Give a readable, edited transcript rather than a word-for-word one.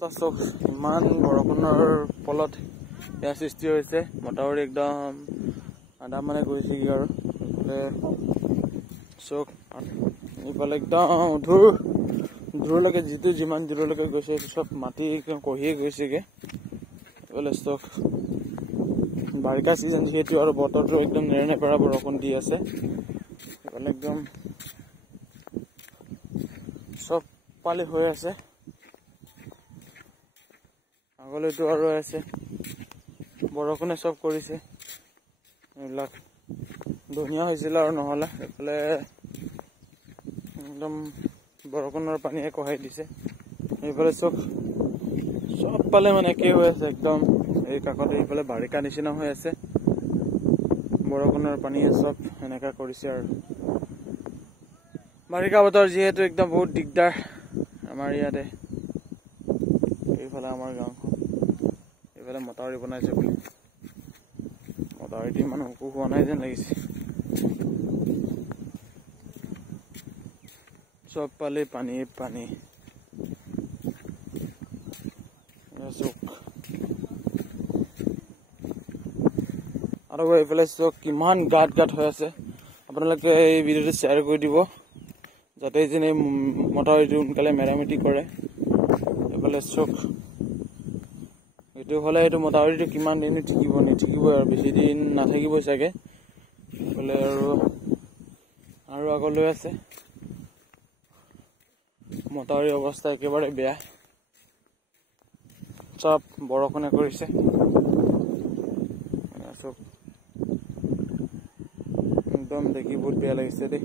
চক ইমান বৰষুণৰ ফলত ইয়াৰ সৃষ্টি হৈছে মটাউৰি একদম আধা মানে গৈছে কি আৰু চক এইফালে একদম দূৰলৈকে যিমান দূৰলৈকে গৈছে চব মাটি কঢ়িয়ে গৈছেগে এইফালে চক বাৰিষা চিজন যিহেতু আৰু বতৰটো একদম নেৰানেপেৰা বৰষুণ দি আছে এইফালে একদম চব পালি হৈ আছে আগলৈতো আৰু আছে বৰষুণে চব কৰিছে এইবিলাক ধুনীয়া হৈছিল আৰু নহ'লে এইফালে একদম বৰষুণৰ পানীয়ে কঢ়াই দিছে এইফালে চব পালে মানে একেই হৈ আছে একদম এই কাষতে এইফালে বাৰিষা নিচিনা হৈ আছে বৰষুণৰ পানীয়ে চব এনেকা কৰিছে আৰু বাৰিষা বতৰ যিহেতু একদম বহুত দিগদাৰ আমাৰ ইয়াতে এইফালে আমাৰ গাঁওখন এইফালে মটাউৰি বনাইছে বুলি মটাউৰিটো ইমান একো হোৱা নাই যেন লাগিছে চব পালে পানী আৰু এইফালে চক কিমান গাঁত হৈ আছে আপোনালোকে এই ভিডিঅ'টো শ্বেয়াৰ কৰি দিব যাতে যেনে মটাউৰিটো সোনকালে মেৰামতি কৰে এইফালে চক এইটো হ'লে এইটো মটাউৰিটো কিমান দিন নিঠিকিব আৰু বেছি দিন নাথাকিবই চাগে এইফালে আৰু আগলৈ আছে মটাউৰিৰ অৱস্থা একেবাৰে বেয়া চব বৰষুণে কৰিছে একদম দেখি বহুত বেয়া লাগিছে দেই